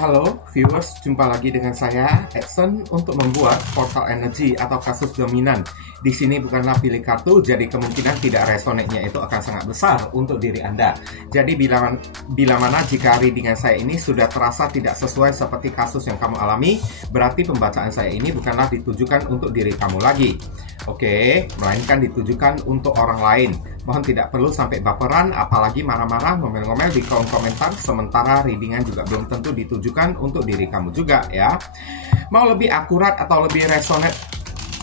Halo viewers, jumpa lagi dengan saya, Edson, untuk membuat portal energi atau kasus dominan. Di sini bukanlah pilih kartu, jadi kemungkinan tidak resonate-nya itu akan sangat besar untuk diri Anda. Jadi bila mana jika readingan saya ini sudah terasa tidak sesuai seperti kasus yang kamu alami, berarti pembacaan saya ini bukanlah ditujukan untuk diri kamu lagi. Oke, melainkan ditujukan untuk orang lain. Mohon tidak perlu sampai baperan, apalagi marah-marah, ngomel-ngomel di kolom komentar, sementara readingan juga belum tentu ditujukan untuk diri kamu juga ya. Mau lebih akurat atau lebih resonate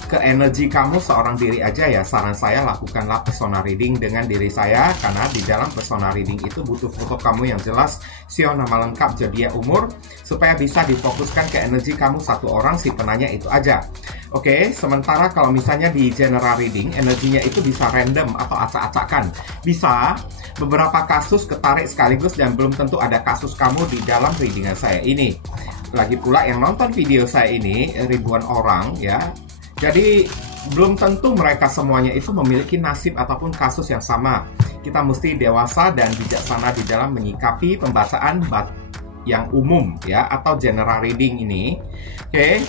ke energi kamu seorang diri aja ya, saran saya lakukanlah persona reading dengan diri saya, karena di dalam persona reading itu butuh foto kamu yang jelas, sio, nama lengkap, zodiak, umur, supaya bisa difokuskan ke energi kamu satu orang si penanya itu aja. Oke, sementara kalau misalnya di general reading, energinya itu bisa random atau acak-acakan. Bisa beberapa kasus ketarik sekaligus dan belum tentu ada kasus kamu di dalam readingan saya ini. Lagi pula yang nonton video saya ini ribuan orang ya. Jadi belum tentu mereka semuanya itu memiliki nasib ataupun kasus yang sama. Kita mesti dewasa dan bijaksana di dalam menyikapi pembacaan yang umum ya, atau general reading ini. Oke.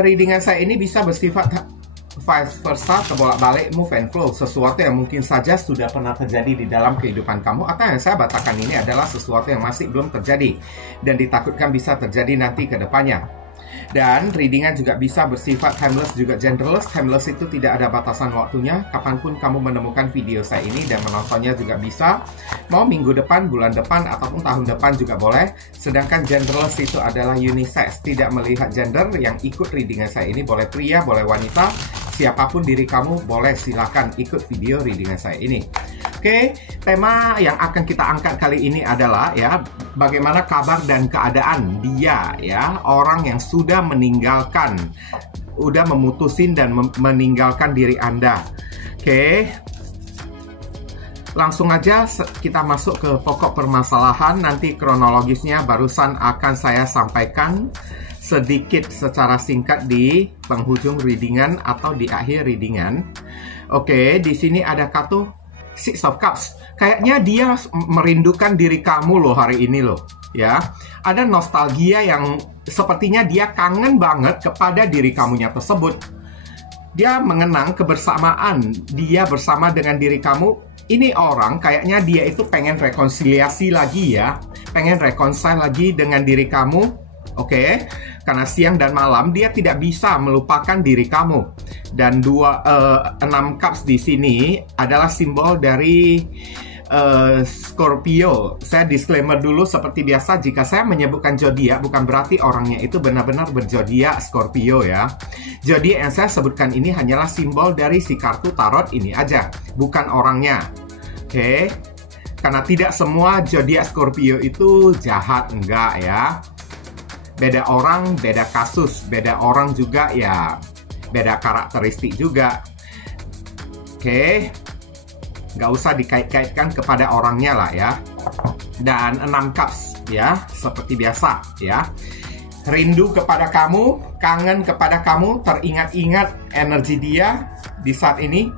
Readingan saya ini bisa bersifat vice versa, terbolak-balik, move and flow, sesuatu yang mungkin saja sudah pernah terjadi di dalam kehidupan kamu, atau yang saya bacakan ini adalah sesuatu yang masih belum terjadi dan ditakutkan bisa terjadi nanti ke depannya. Dan readingan juga bisa bersifat timeless juga genderless. Timeless itu tidak ada batasan waktunya, kapanpun kamu menemukan video saya ini dan menontonnya juga bisa. Mau minggu depan, bulan depan, ataupun tahun depan juga boleh. Sedangkan genderless itu adalah unisex, tidak melihat gender. Yang ikut readingan saya ini boleh pria, boleh wanita, siapapun diri kamu, boleh silakan ikut video readingan saya ini. Oke, tema yang akan kita angkat kali ini adalah ya, bagaimana kabar dan keadaan dia ya, orang yang sudah meninggalkan, udah memutusin dan meninggalkan diri Anda. Oke, langsung aja kita masuk ke pokok permasalahan. Nanti kronologisnya barusan akan saya sampaikan sedikit secara singkat di penghujung readingan atau di akhir readingan. Oke, di sini ada kartu Six of Cups. Kayaknya dia merindukan diri kamu loh hari ini loh ya. Ada nostalgia yang sepertinya dia kangen banget kepada diri kamunya tersebut. Dia mengenang kebersamaan dia bersama dengan diri kamu. Ini orang kayaknya dia itu pengen rekonsiliasi lagi ya, pengen reconcile lagi dengan diri kamu. Oke, karena siang dan malam dia tidak bisa melupakan diri kamu. Dan 6 cups di sini adalah simbol dari Scorpio. Saya disclaimer dulu seperti biasa, jika saya menyebutkan zodiak bukan berarti orangnya itu benar-benar berzodiak Scorpio ya. Zodiak yang saya sebutkan ini hanyalah simbol dari si kartu tarot ini aja, bukan orangnya. Oke, karena tidak semua zodiak Scorpio itu jahat, enggak ya. Beda orang, beda kasus, beda orang juga ya, beda karakteristik juga. Oke, nggak usah dikait-kaitkan kepada orangnya lah ya. Dan 6 cups ya, seperti biasa ya. Rindu kepada kamu, kangen kepada kamu, teringat-ingat energi dia di saat ini.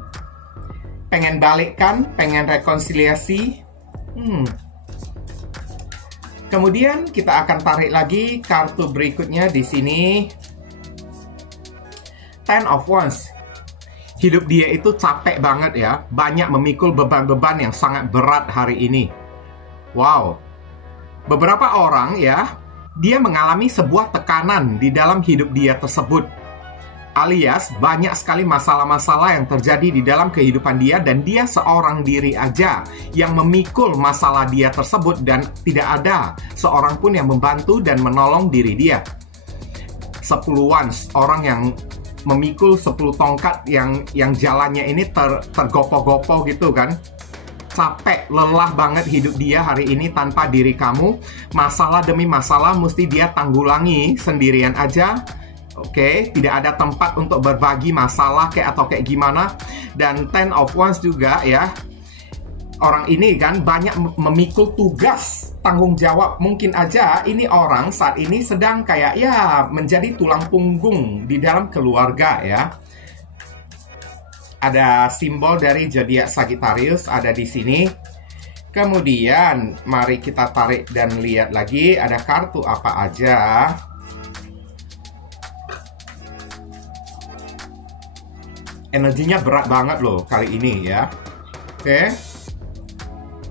Pengen balikkan, pengen rekonsiliasi. Kemudian kita akan tarik lagi kartu berikutnya di sini. Ten of Wands. Hidup dia itu capek banget ya. Banyak memikul beban-beban yang sangat berat hari ini. Wow. Beberapa orang ya, dia mengalami sebuah tekanan di dalam hidup dia tersebut. Alias banyak sekali masalah-masalah yang terjadi di dalam kehidupan dia, dan dia seorang diri aja yang memikul masalah dia tersebut dan tidak ada seorang pun yang membantu dan menolong diri dia. 10 wands, orang yang memikul 10 tongkat yang jalannya ini tergopoh-gopoh gitu kan. Capek, lelah banget hidup dia hari ini tanpa diri kamu. Masalah demi masalah mesti dia tanggulangi sendirian aja. Oke, tidak ada tempat untuk berbagi masalah atau kayak gimana. Dan Ten of Wands juga ya, orang ini kan banyak memikul tugas, tanggung jawab. Mungkin aja ini orang saat ini sedang kayak ya menjadi tulang punggung di dalam keluarga ya. Ada simbol dari zodiak Sagittarius ada di sini. Kemudian mari kita tarik dan lihat lagi ada kartu apa aja. Energinya berat banget loh kali ini ya. Oke.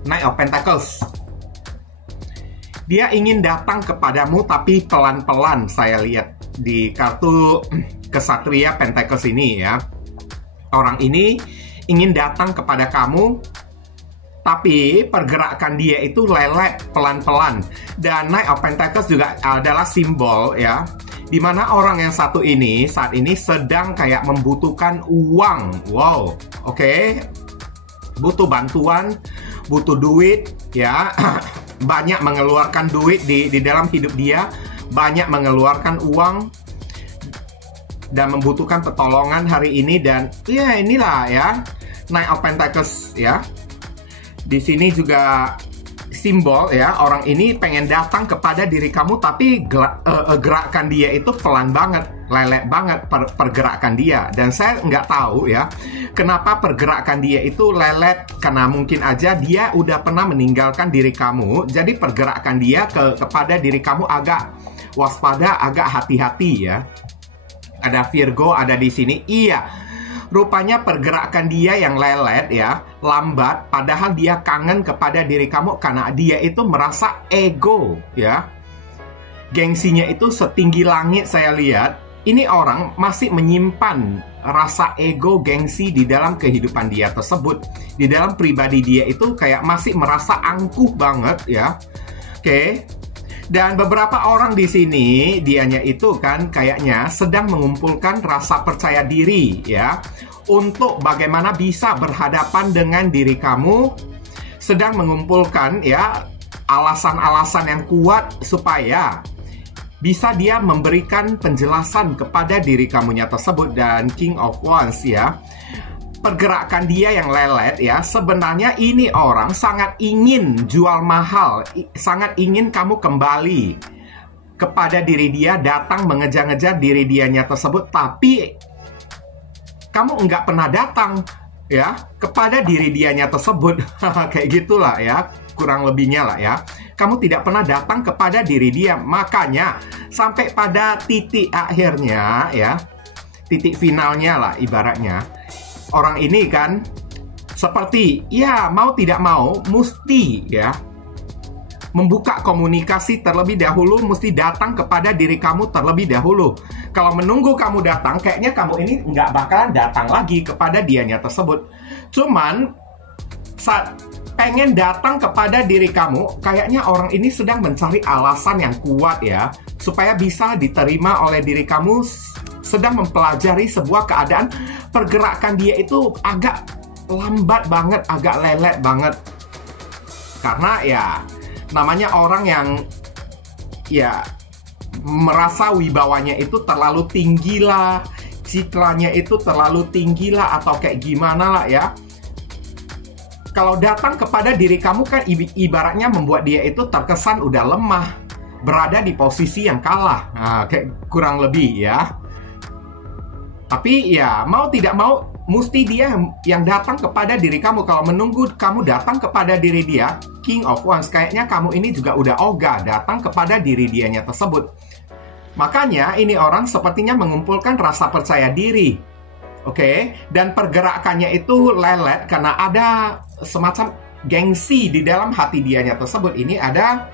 Knight of Pentacles. Dia ingin datang kepadamu tapi pelan-pelan, saya lihat di kartu Kesatria Pentacles ini ya. Orang ini ingin datang kepada kamu, tapi pergerakan dia itu lelet pelan-pelan. Dan Knight of Pentacles juga adalah simbol ya, dimana orang yang satu ini saat ini sedang kayak membutuhkan uang. Wow, oke. Butuh bantuan, butuh duit ya. Banyak mengeluarkan duit di dalam hidup dia, banyak mengeluarkan uang dan membutuhkan pertolongan hari ini. Dan ya inilah ya Knight of Pentacles ya. Di sini juga simbol ya, orang ini pengen datang kepada diri kamu tapi gerakan dia itu pelan banget, lelet banget pergerakan dia. Dan saya nggak tahu ya kenapa pergerakan dia itu lelet, karena mungkin aja dia udah pernah meninggalkan diri kamu. Jadi pergerakan dia kepada diri kamu agak waspada, agak hati-hati ya. Ada Virgo ada di sini. Iya, rupanya pergerakan dia yang lelet ya, lambat, padahal dia kangen kepada diri kamu karena dia itu merasa ego ya. Gengsinya itu setinggi langit saya lihat. Ini orang masih menyimpan rasa ego, gengsi di dalam kehidupan dia tersebut. Di dalam pribadi dia itu kayak masih merasa angkuh banget ya. Oke. Dan beberapa orang di sini, dianya itu kan kayaknya sedang mengumpulkan rasa percaya diri ya, untuk bagaimana bisa berhadapan dengan diri kamu, sedang mengumpulkan ya alasan-alasan yang kuat supaya bisa dia memberikan penjelasan kepada diri kamunya tersebut. Dan King of Wands ya, pergerakan dia yang lelet ya, sebenarnya ini orang sangat ingin jual mahal, sangat ingin kamu kembali kepada diri dia, datang mengejar-ngejar diri dianya tersebut, tapi kamu nggak pernah datang ya kepada diri dianya tersebut. Kayak gitulah ya, kurang lebihnya lah ya. Kamu tidak pernah datang kepada diri dia, makanya sampai pada titik akhirnya ya, titik finalnya lah ibaratnya, orang ini kan seperti ya mau tidak mau mesti ya membuka komunikasi terlebih dahulu, mesti datang kepada diri kamu terlebih dahulu. Kalau menunggu kamu datang, kayaknya kamu ini nggak bakalan datang lagi kepada dianya tersebut. Cuman saat pengen datang kepada diri kamu, kayaknya orang ini sedang mencari alasan yang kuat ya, supaya bisa diterima oleh diri kamu. Sedang mempelajari sebuah keadaan, pergerakan dia itu agak lambat banget, agak lelet banget. Karena ya namanya orang yang ya merasa wibawanya itu terlalu tinggi lah, citranya itu terlalu tinggi lah, atau kayak gimana lah ya. Kalau datang kepada diri kamu kan ibaratnya membuat dia itu terkesan udah lemah, berada di posisi yang kalah. Nah, kayak kurang lebih ya. Tapi ya mau tidak mau mesti dia yang datang kepada diri kamu. Kalau menunggu kamu datang kepada diri dia, King of Wands, kayaknya kamu ini juga udah ogah datang kepada diri dianya tersebut. Makanya ini orang sepertinya mengumpulkan rasa percaya diri. Oke, dan pergerakannya itu lelet karena ada semacam gengsi di dalam hati dianya tersebut. Ini ada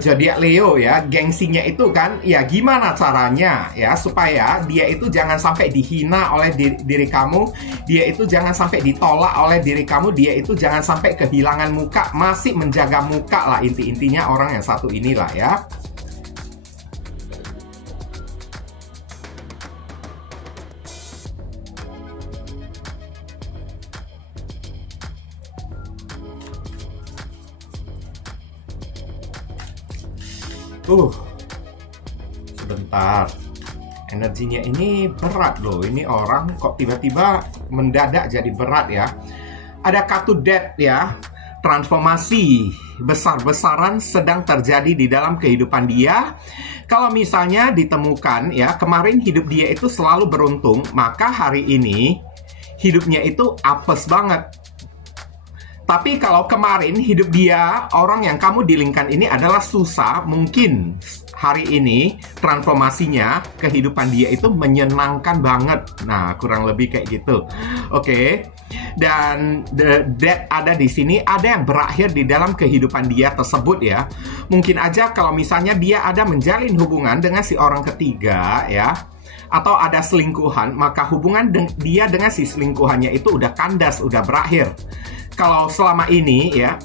zodiak Leo ya, gengsinya itu kan ya gimana caranya ya supaya dia itu jangan sampai dihina oleh diri kamu, dia itu jangan sampai ditolak oleh diri kamu, dia itu jangan sampai kehilangan muka, masih menjaga muka lah intinya orang yang satu inilah ya. Sebentar, energinya ini berat loh. Ini orang kok tiba-tiba mendadak jadi berat ya. Ada kartu Death ya, transformasi besar-besaran sedang terjadi di dalam kehidupan dia. Kalau misalnya ditemukan ya, kemarin hidup dia itu selalu beruntung, maka hari ini hidupnya itu apes banget. Tapi kalau kemarin hidup dia, orang yang kamu dealingkan ini adalah susah, mungkin hari ini transformasinya, kehidupan dia itu menyenangkan banget. Nah, kurang lebih kayak gitu. Oke. Dan that ada di sini, ada yang berakhir di dalam kehidupan dia tersebut ya. Mungkin aja kalau misalnya dia ada menjalin hubungan dengan si orang ketiga ya, atau ada selingkuhan, maka hubungan dia dengan si selingkuhannya itu udah kandas, udah berakhir. Kalau selama ini ya,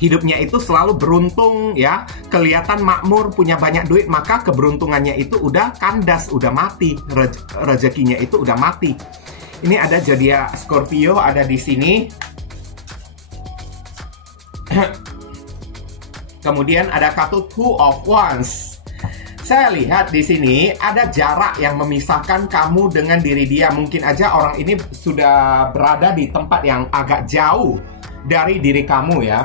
hidupnya itu selalu beruntung ya, kelihatan makmur, punya banyak duit, maka keberuntungannya itu udah kandas, udah mati, rezekinya itu udah mati. Ini ada zodiak Scorpio ada di sini. Kemudian ada kartu Two of Wands. Saya lihat di sini ada jarak yang memisahkan kamu dengan diri dia. Mungkin aja orang ini sudah berada di tempat yang agak jauh dari diri kamu ya.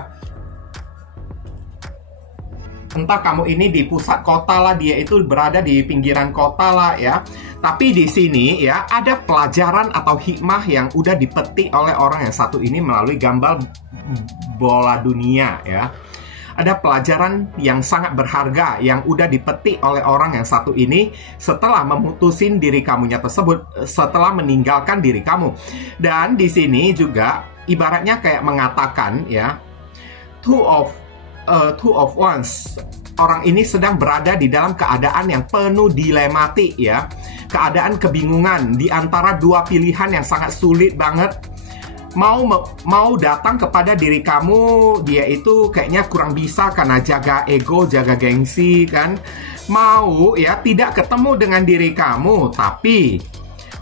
Entah kamu ini di pusat kota lah, dia itu berada di pinggiran kota lah ya. Tapi di sini ya ada pelajaran atau hikmah yang udah dipetik oleh orang yang satu ini melalui gambar bola dunia ya. Ada pelajaran yang sangat berharga yang udah dipetik oleh orang yang satu ini setelah memutusin diri kamunya tersebut, setelah meninggalkan diri kamu. Dan di sini juga ibaratnya kayak mengatakan ya, Two of Wands. Orang ini sedang berada di dalam keadaan yang penuh dilematik ya. Keadaan kebingungan di antara dua pilihan yang sangat sulit banget. Mau datang kepada diri kamu, dia itu kayaknya kurang bisa karena jaga ego, jaga gengsi kan. Mau ya tidak ketemu dengan diri kamu, tapi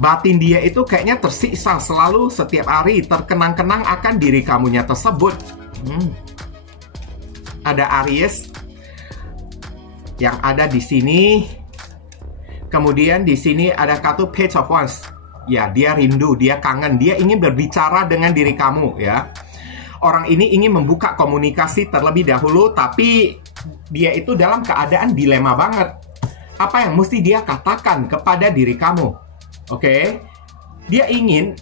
batin dia itu kayaknya tersiksa selalu setiap hari terkenang-kenang akan diri kamunya tersebut. Ada Aries yang ada di sini. Kemudian di sini ada kartu Page of Wands. Ya, dia rindu, dia kangen, dia ingin berbicara dengan diri kamu ya. Orang ini ingin membuka komunikasi terlebih dahulu, tapi dia itu dalam keadaan dilema banget. Apa yang mesti dia katakan kepada diri kamu? Oke? Dia ingin,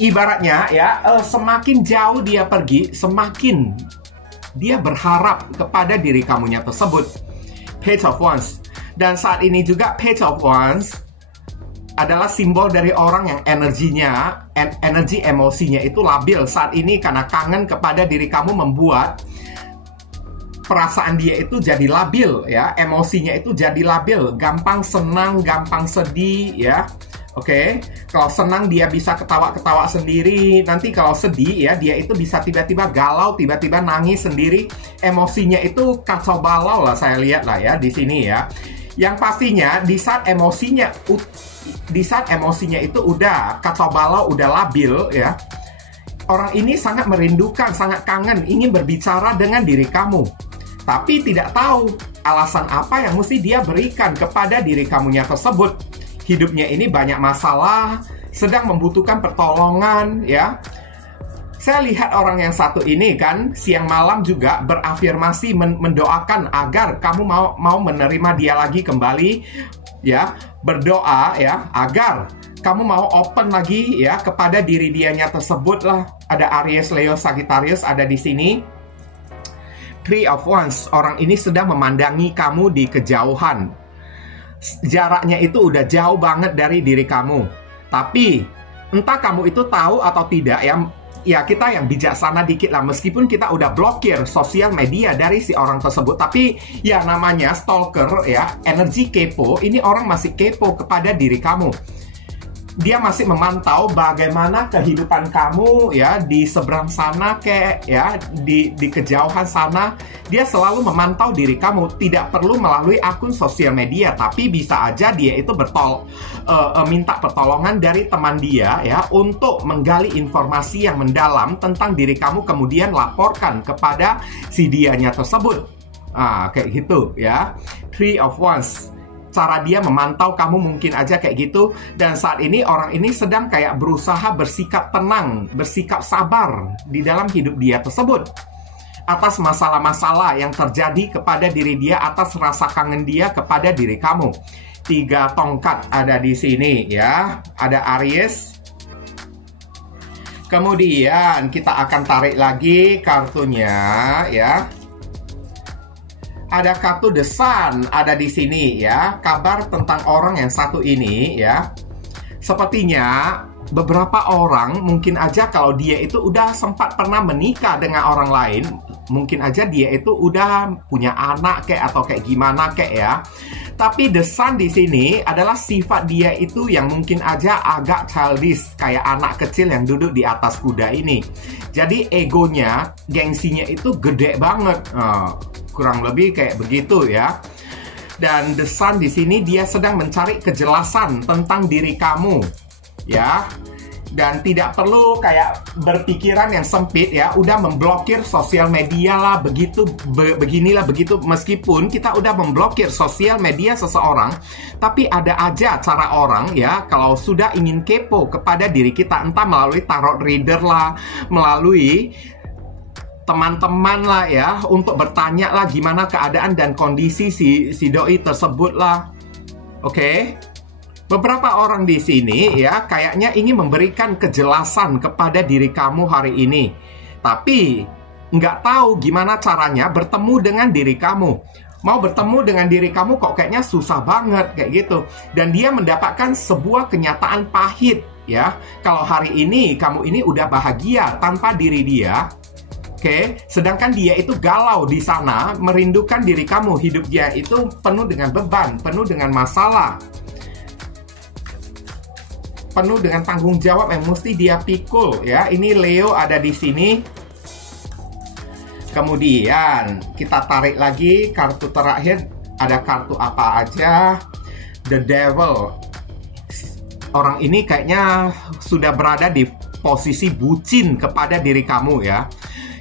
ibaratnya ya, semakin jauh dia pergi, semakin dia berharap kepada diri kamunya tersebut. Page of Wands. Dan saat ini juga Page of Wands adalah simbol dari orang yang energinya, energi emosinya itu labil saat ini karena kangen kepada diri kamu membuat perasaan dia itu jadi labil ya, emosinya itu jadi labil, gampang senang, gampang sedih ya. Oke, kalau senang dia bisa ketawa-ketawa sendiri, nanti kalau sedih ya dia itu bisa tiba-tiba galau, tiba-tiba nangis sendiri, emosinya itu kacau balau lah saya lihat lah ya di sini ya. Yang pastinya di saat emosinya itu udah kacau balau, udah labil ya, orang ini sangat merindukan, sangat kangen, ingin berbicara dengan diri kamu, tapi tidak tahu alasan apa yang mesti dia berikan kepada diri kamunya tersebut. Hidupnya ini banyak masalah, sedang membutuhkan pertolongan ya. Saya lihat orang yang satu ini kan siang malam juga berafirmasi, mendoakan agar kamu mau menerima dia lagi kembali ya, berdoa ya agar kamu mau open lagi ya kepada diri dianya tersebut lah. Ada Aries, Leo, Sagittarius ada di sini. Three of Wands, orang ini sedang memandangi kamu di kejauhan. Jaraknya itu udah jauh banget dari diri kamu. Tapi entah kamu itu tahu atau tidak ya kita yang bijaksana dikit lah, meskipun kita udah blokir sosial media dari si orang tersebut, tapi ya namanya stalker ya, energi kepo, ini orang masih kepo kepada diri kamu. Dia masih memantau bagaimana kehidupan kamu ya di seberang sana kayak ya di kejauhan sana. Dia selalu memantau diri kamu, tidak perlu melalui akun sosial media, tapi bisa aja dia itu minta pertolongan dari teman dia ya untuk menggali informasi yang mendalam tentang diri kamu, kemudian laporkan kepada si dianya tersebut. Kayak gitu ya. Three of Wands. Cara dia memantau kamu mungkin aja kayak gitu. Dan saat ini orang ini sedang kayak berusaha bersikap tenang, bersikap sabar di dalam hidup dia tersebut atas masalah-masalah yang terjadi kepada diri dia, atas rasa kangen dia kepada diri kamu. 3 tongkat ada di sini ya. Ada Aries, Kemudian kita akan tarik lagi kartunya ya. Ada kartu The Sun ada di sini ya. Kabar tentang orang yang satu ini ya. Sepertinya beberapa orang mungkin aja kalau dia itu udah sempat pernah menikah dengan orang lain, mungkin aja dia itu udah punya anak kayak atau kayak gimana kayak ya. Tapi The Sun di sini adalah sifat dia itu yang mungkin aja agak childish, kayak anak kecil yang duduk di atas kuda ini. Jadi egonya, gengsinya itu gede banget. Kurang lebih kayak begitu ya. Dan The Sun di sini dia sedang mencari kejelasan tentang diri kamu, ya. Dan tidak perlu kayak berpikiran yang sempit ya, udah memblokir sosial media lah, begitu, beginilah begitu. Meskipun kita udah memblokir sosial media seseorang, tapi ada aja cara orang ya, kalau sudah ingin kepo kepada diri kita, entah melalui tarot reader lah, melalui teman-teman lah ya, untuk bertanya lah gimana keadaan dan kondisi si doi tersebut lah. Oke. Beberapa orang di sini ya kayaknya ingin memberikan kejelasan kepada diri kamu hari ini, tapi nggak tahu gimana caranya bertemu dengan diri kamu. Mau bertemu dengan diri kamu kok kayaknya susah banget kayak gitu. Dan dia mendapatkan sebuah kenyataan pahit ya. Kalau hari ini kamu ini udah bahagia tanpa diri dia, oke, sedangkan dia itu galau di sana, merindukan diri kamu. Hidup dia itu penuh dengan beban, penuh dengan masalah, penuh dengan tanggung jawab yang mesti dia pikul ya. Ini Leo ada di sini. Kemudian kita tarik lagi kartu terakhir. Ada kartu apa aja? The Devil. Orang ini kayaknya sudah berada di posisi bucin kepada diri kamu ya.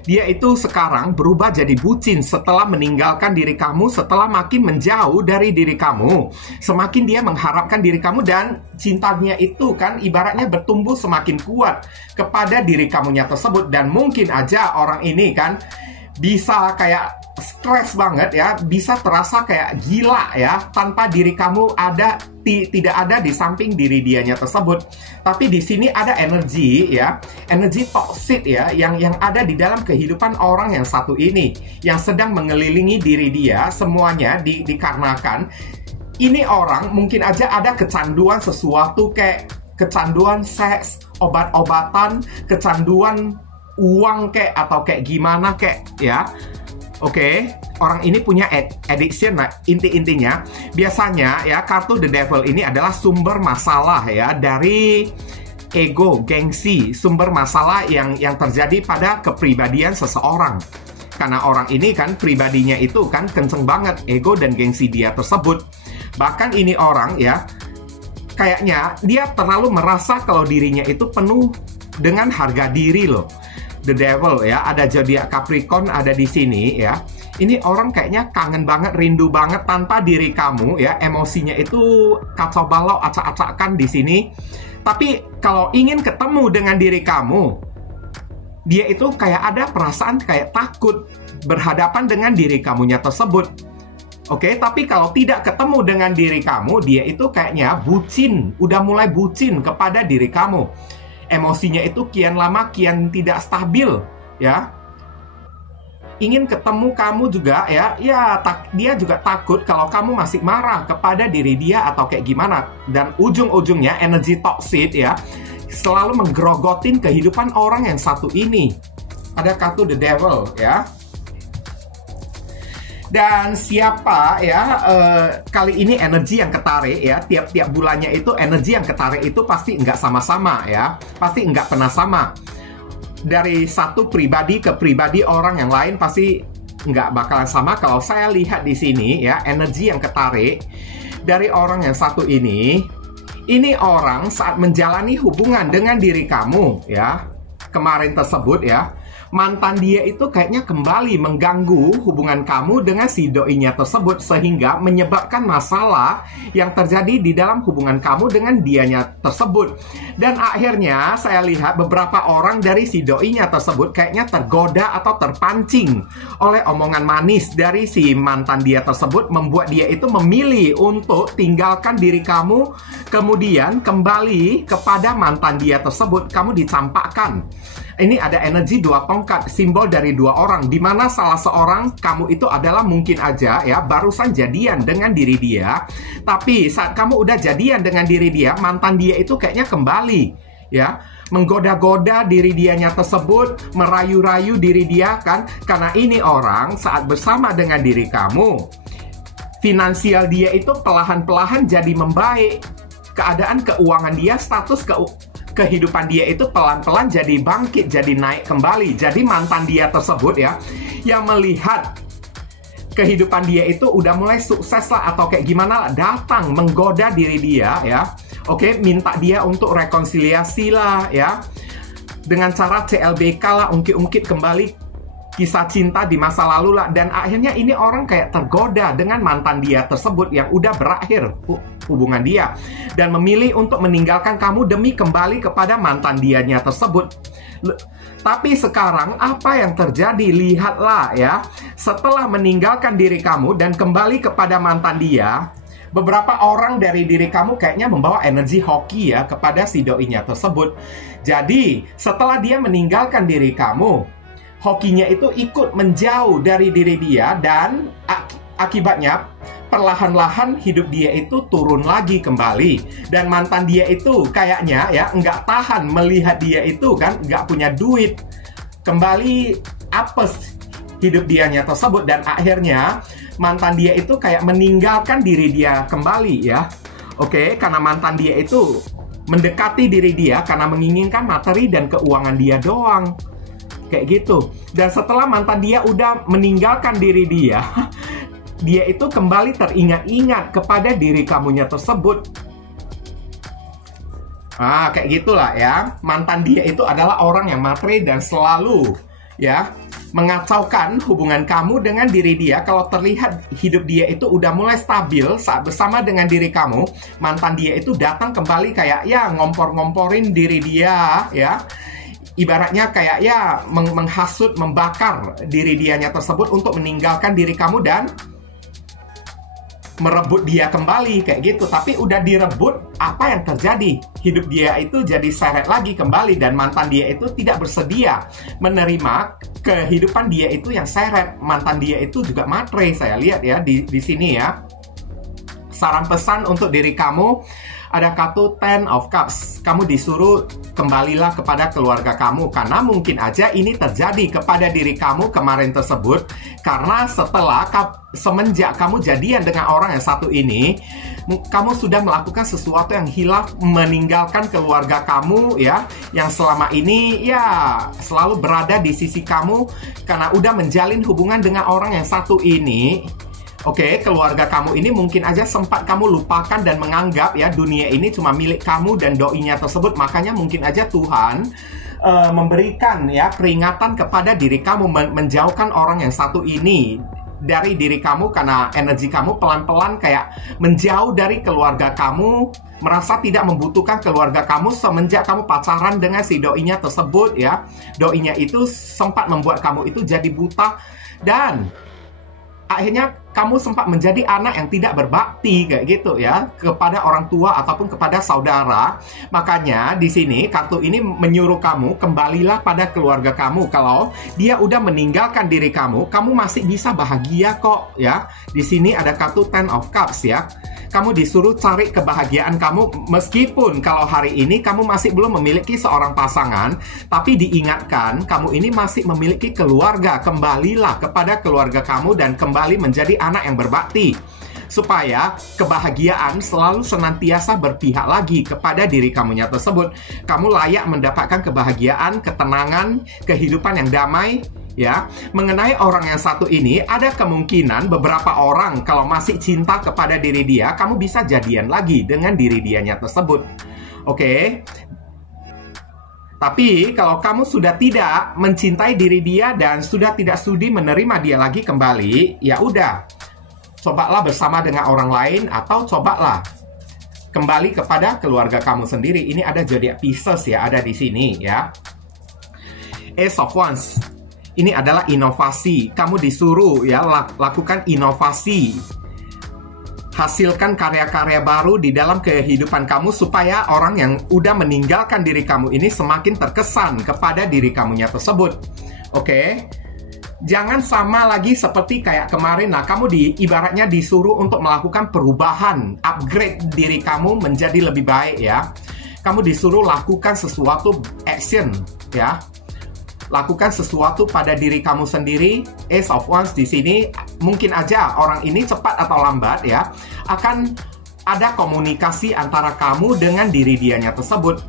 Dia itu sekarang berubah jadi bucin setelah meninggalkan diri kamu, setelah makin menjauh dari diri kamu. Semakin dia mengharapkan diri kamu dan cintanya itu kan ibaratnya bertumbuh semakin kuat kepada diri kamunya tersebut. Dan mungkin aja orang ini kan bisa kayak stres banget ya, bisa terasa kayak gila ya, tanpa diri kamu tidak ada di samping diri dianya tersebut. Tapi di sini ada energi ya, energi toxic ya, yang ada di dalam kehidupan orang yang satu ini, yang sedang mengelilingi diri dia. Semuanya dikarenakan ini orang mungkin aja ada kecanduan sesuatu, kayak kecanduan seks, obat-obatan, kecanduan uang kayak atau kayak gimana kayak ya. Oke, orang ini punya addiction. Nah, intinya biasanya ya kartu The Devil ini adalah sumber masalah ya, dari ego, gengsi, sumber masalah yang terjadi pada kepribadian seseorang. Karena orang ini kan pribadinya itu kan kenceng banget ego dan gengsi dia tersebut. Bahkan ini orang ya kayaknya dia terlalu merasa kalau dirinya itu penuh dengan harga diri loh. The Devil ya, ada zodiak Capricorn ada di sini ya. Ini orang kayaknya kangen banget, rindu banget tanpa diri kamu ya. Emosinya itu kacau balau, acak-acakan di sini. Tapi kalau ingin ketemu dengan diri kamu, dia itu kayak ada perasaan kayak takut berhadapan dengan diri kamunya tersebut. Oke, tapi kalau tidak ketemu dengan diri kamu, dia itu kayaknya bucin, udah mulai bucin kepada diri kamu. Emosinya itu kian lama kian tidak stabil ya. Ingin ketemu kamu juga ya, dia juga takut kalau kamu masih marah kepada diri dia atau kayak gimana. Dan ujung-ujungnya energi toxic ya selalu menggerogotin kehidupan orang yang satu ini. Ada kartu The Devil ya. Dan siapa ya kali ini energi yang ketarik ya, tiap-tiap bulannya itu energi yang ketarik itu pasti nggak sama-sama ya, pasti nggak pernah sama. Dari satu pribadi ke pribadi orang yang lain pasti nggak bakalan sama. Kalau saya lihat di sini ya, energi yang ketarik dari orang yang satu ini orang saat menjalani hubungan dengan diri kamu ya kemarin tersebut ya, mantan dia itu kayaknya kembali mengganggu hubungan kamu dengan si doinya tersebut, sehingga menyebabkan masalah yang terjadi di dalam hubungan kamu dengan dianya tersebut. Dan akhirnya saya lihat beberapa orang dari si doinya tersebut kayaknya tergoda atau terpancing oleh omongan manis dari si mantan dia tersebut, membuat dia itu memilih untuk tinggalkan diri kamu, kemudian kembali kepada mantan dia tersebut. Kamu dicampakkan. Ini ada energi dua tongkat, simbol dari dua orang, di mana salah seorang kamu itu adalah mungkin aja ya barusan jadian dengan diri dia, tapi saat kamu udah jadian dengan diri dia, mantan dia itu kayaknya kembali ya menggoda-goda diri dianya tersebut, merayu-rayu diri dia kan, karena ini orang saat bersama dengan diri kamu, finansial dia itu perlahan-lahan jadi membaik, keadaan keuangan dia, status kehidupan dia itu pelan-pelan jadi bangkit, jadi naik kembali. Jadi mantan dia tersebut ya, yang melihat kehidupan dia itu udah mulai sukses lah atau kayak gimana lah, datang menggoda diri dia ya. Oke, minta dia untuk rekonsiliasi lah ya, dengan cara CLBK lah, ungkit-ungkit kembali kisah cinta di masa lalu lah. Dan akhirnya ini orang kayak tergoda dengan mantan dia tersebut yang udah berakhir hubungan dia, dan memilih untuk meninggalkan kamu demi kembali kepada mantan dianya tersebut. Tapi sekarang apa yang terjadi? Lihatlah ya, setelah meninggalkan diri kamu dan kembali kepada mantan dia, beberapa orang dari diri kamu kayaknya membawa energi hoki ya kepada si doinya tersebut. Jadi setelah dia meninggalkan diri kamu, hokinya itu ikut menjauh dari diri dia, dan akibatnya perlahan-lahan hidup dia itu turun lagi kembali. Dan mantan dia itu kayaknya ya nggak tahan melihat dia itu kan nggak punya duit, kembali apes hidup dianya tersebut, dan akhirnya mantan dia itu kayak meninggalkan diri dia kembali ya. Oke, karena mantan dia itu mendekati diri dia karena menginginkan materi dan keuangan dia doang. Kayak gitu. Dan setelah mantan dia udah meninggalkan diri dia, dia itu kembali teringat-ingat kepada diri kamunya tersebut. Kayak gitulah ya. Mantan dia itu adalah orang yang materi dan selalu ya mengacaukan hubungan kamu dengan diri dia. Kalau terlihat hidup dia itu udah mulai stabil saat bersama dengan diri kamu, mantan dia itu datang kembali kayak ya ngompor-ngomporin diri dia ya. Ibaratnya kayak ya menghasut, membakar diri dianya tersebut untuk meninggalkan diri kamu dan merebut dia kembali kayak gitu. Tapi udah direbut, apa yang terjadi? Hidup dia itu jadi seret lagi kembali, dan mantan dia itu tidak bersedia menerima kehidupan dia itu yang seret. Mantan dia itu juga matre, saya lihat ya di sini ya. Saran pesan untuk diri kamu, ada kartu Ten of Cups. Kamu disuruh kembalilah kepada keluarga kamu, karena mungkin aja ini terjadi kepada diri kamu kemarin tersebut, karena semenjak kamu jadian dengan orang yang satu ini, kamu sudah melakukan sesuatu yang hilaf, meninggalkan keluarga kamu ya, yang selama ini ya selalu berada di sisi kamu, karena udah menjalin hubungan dengan orang yang satu ini. Oke, keluarga kamu ini mungkin aja sempat kamu lupakan dan menganggap ya dunia ini cuma milik kamu dan doinya tersebut. Makanya mungkin aja Tuhan memberikan ya peringatan kepada diri kamu, menjauhkan orang yang satu ini dari diri kamu, karena energi kamu pelan-pelan kayak menjauh dari keluarga kamu, merasa tidak membutuhkan keluarga kamu semenjak kamu pacaran dengan si doinya tersebut ya. Doinya itu sempat membuat kamu itu jadi buta, dan akhirnya kamu sempat menjadi anak yang tidak berbakti kayak gitu ya kepada orang tua ataupun kepada saudara. Makanya di sini kartu ini menyuruh kamu kembalilah pada keluarga kamu. Kalau dia udah meninggalkan diri kamu, kamu masih bisa bahagia kok ya. Di sini ada kartu Ten of Cups ya. Kamu disuruh cari kebahagiaan kamu, meskipun kalau hari ini kamu masih belum memiliki seorang pasangan, tapi diingatkan kamu ini masih memiliki keluarga. Kembalilah kepada keluarga kamu dan kembali menjadi anak yang berbakti, supaya kebahagiaan selalu senantiasa berpihak lagi kepada diri kamunya tersebut. Kamu layak mendapatkan kebahagiaan, ketenangan, kehidupan yang damai. Ya, mengenai orang yang satu ini, ada kemungkinan beberapa orang kalau masih cinta kepada diri dia, kamu bisa jadian lagi dengan diri dianya tersebut. Oke. Tapi kalau kamu sudah tidak mencintai diri dia dan sudah tidak sudi menerima dia lagi kembali, ya udah, cobalah bersama dengan orang lain atau cobalah kembali kepada keluarga kamu sendiri. Ini ada zodiak Pisces ya, ada di sini ya. Ace of Wands. Ini adalah inovasi. Kamu disuruh ya lakukan inovasi. Hasilkan karya-karya baru di dalam kehidupan kamu supaya orang yang udah meninggalkan diri kamu ini semakin terkesan kepada diri kamunya tersebut. Oke? Jangan sama lagi seperti kayak kemarin. Nah, kamu ibaratnya disuruh untuk melakukan perubahan, upgrade diri kamu menjadi lebih baik ya. Kamu disuruh lakukan sesuatu action ya. Lakukan sesuatu pada diri kamu sendiri. Ace of Wands di sini mungkin aja orang ini cepat atau lambat ya akan ada komunikasi antara kamu dengan diri dianya tersebut.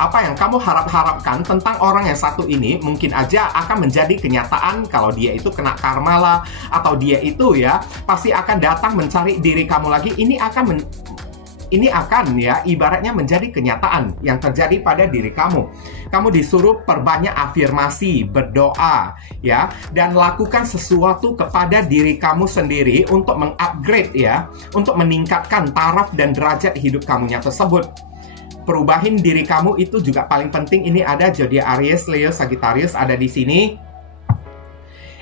Apa yang kamu harapkan tentang orang yang satu ini mungkin aja akan menjadi kenyataan kalau dia itu kena karma lah, atau dia itu ya pasti akan datang mencari diri kamu lagi. Ini akan ya ibaratnya menjadi kenyataan yang terjadi pada diri kamu. Kamu disuruh perbanyak afirmasi, berdoa ya, dan lakukan sesuatu kepada diri kamu sendiri untuk mengupgrade ya, untuk meningkatkan taraf dan derajat hidup kamunya tersebut. Perubahin diri kamu itu juga paling penting. Ini ada zodiak Aries, Leo, Sagittarius ada di sini.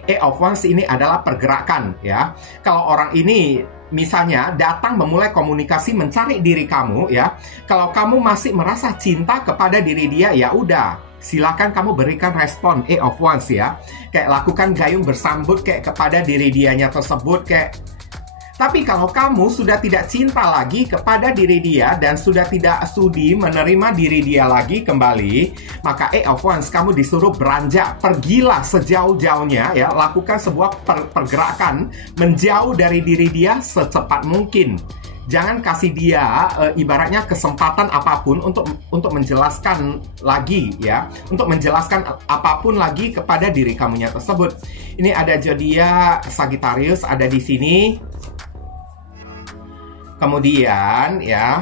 Eight of Wands ini adalah pergerakan ya. Kalau orang ini misalnya datang memulai komunikasi mencari diri kamu ya, kalau kamu masih merasa cinta kepada diri dia, ya udah, silakan kamu berikan respon Eight of Wands ya. Kayak lakukan gayung bersambut kayak kepada diri dianya tersebut kayak. Tapi kalau kamu sudah tidak cinta lagi kepada diri dia dan sudah tidak sudi menerima diri dia lagi kembali, maka Eight of Wands kamu disuruh beranjak, pergilah sejauh-jauhnya ya, lakukan sebuah pergerakan menjauh dari diri dia secepat mungkin. Jangan kasih dia ibaratnya kesempatan apapun untuk menjelaskan lagi ya, untuk menjelaskan apapun lagi kepada diri kamunya tersebut. Ini ada zodiak Sagittarius ada di sini. Kemudian ya,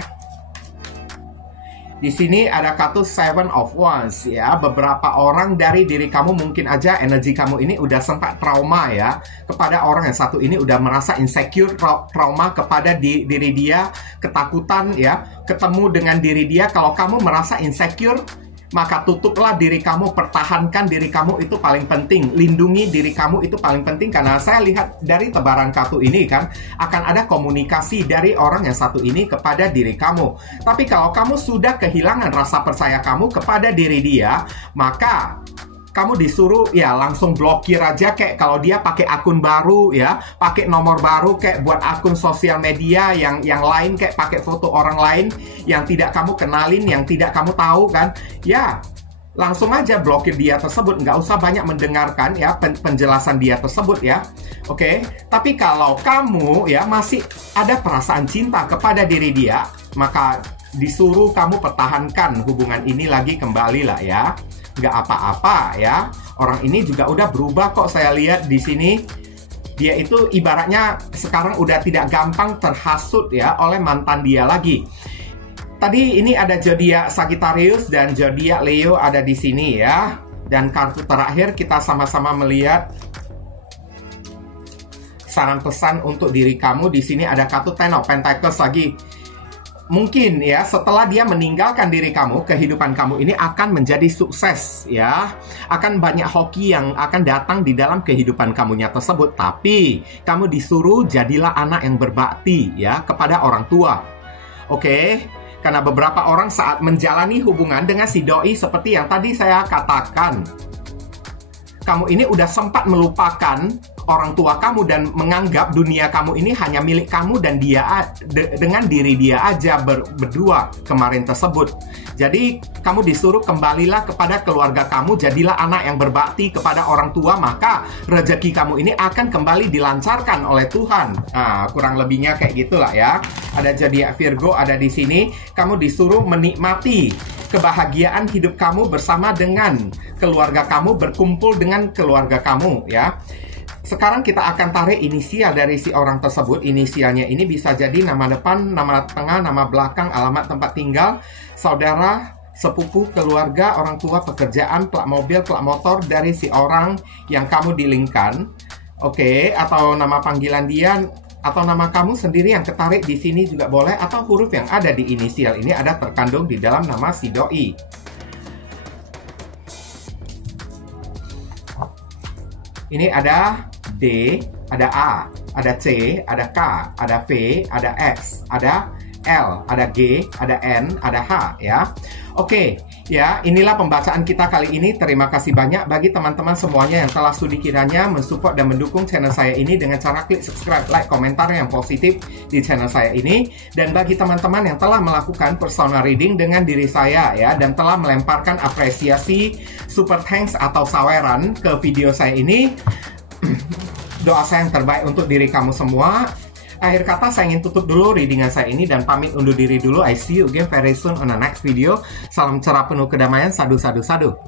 di sini ada kartu Seven of Wands ya. Beberapa orang dari diri kamu mungkin aja energi kamu ini udah sempat trauma ya kepada orang yang satu ini, udah merasa insecure, trauma kepada diri dia, ketakutan ya ketemu dengan diri dia. Kalau kamu merasa insecure, maka tutuplah diri kamu, pertahankan diri kamu, itu paling penting. Lindungi diri kamu, itu paling penting. Karena saya lihat dari tebaran kartu ini kan, akan ada komunikasi dari orang yang satu ini kepada diri kamu. Tapi kalau kamu sudah kehilangan rasa percaya kamu kepada diri dia, maka kamu disuruh ya langsung blokir aja. Kayak kalau dia pakai akun baru ya, pakai nomor baru, kayak buat akun sosial media yang lain, kayak pakai foto orang lain yang tidak kamu kenalin, yang tidak kamu tahu kan, ya langsung aja blokir dia tersebut. Nggak usah banyak mendengarkan ya penjelasan dia tersebut ya. Oke. Tapi kalau kamu ya masih ada perasaan cinta kepada diri dia, maka disuruh kamu pertahankan hubungan ini lagi kembali lah ya. Nggak apa-apa ya. Orang ini juga udah berubah kok, saya lihat di sini. Dia itu ibaratnya sekarang udah tidak gampang terhasut ya oleh mantan dia lagi. Tadi ini ada zodiak Sagittarius dan zodiak Leo ada di sini ya. Dan kartu terakhir kita sama-sama melihat saran pesan untuk diri kamu. Di sini ada kartu Ten of Pentacles lagi. Mungkin ya setelah dia meninggalkan diri kamu, kehidupan kamu ini akan menjadi sukses ya. Akan banyak hoki yang akan datang di dalam kehidupan kamunya tersebut. Tapi kamu disuruh jadilah anak yang berbakti ya kepada orang tua. Oke? Karena beberapa orang saat menjalani hubungan dengan si doi seperti yang tadi saya katakan, kamu ini udah sempat melupakan orang tua kamu dan menganggap dunia kamu ini hanya milik kamu dan dia dengan diri dia aja berdua kemarin tersebut. Jadi kamu disuruh kembalilah kepada keluarga kamu, jadilah anak yang berbakti kepada orang tua, maka rezeki kamu ini akan kembali dilancarkan oleh Tuhan. Nah, kurang lebihnya kayak gitulah ya. Ada zodiak Virgo ada di sini. Kamu disuruh menikmati kebahagiaan hidup kamu bersama dengan keluarga kamu, berkumpul dengan keluarga kamu ya. Sekarang kita akan tarik inisial dari si orang tersebut. Inisialnya ini bisa jadi nama depan, nama tengah, nama belakang, alamat tempat tinggal, saudara, sepupu, keluarga, orang tua, pekerjaan, plat mobil, plat motor dari si orang yang kamu dilingkan. Oke, atau nama panggilan dia, atau nama kamu sendiri yang ketarik di sini juga boleh, atau huruf yang ada di inisial ini ada terkandung di dalam nama si doi. Ini ada D, ada A, ada C, ada K, ada V, ada X, ada L, ada G, ada N, ada H, ya. Oke, ya, inilah pembacaan kita kali ini. Terima kasih banyak bagi teman-teman semuanya yang telah studi kiranya mensupport dan mendukung channel saya ini dengan cara klik subscribe, like, komentar yang positif di channel saya ini. Dan bagi teman-teman yang telah melakukan personal reading dengan diri saya, ya, dan telah melemparkan apresiasi, super thanks atau saweran ke video saya ini, doa saya yang terbaik untuk diri kamu semua. Akhir kata, saya ingin tutup dulu readingan saya ini dan pamit undur diri dulu. I see you again very soon on the next video. Salam cerah penuh kedamaian. Sadu, sadu, sadu.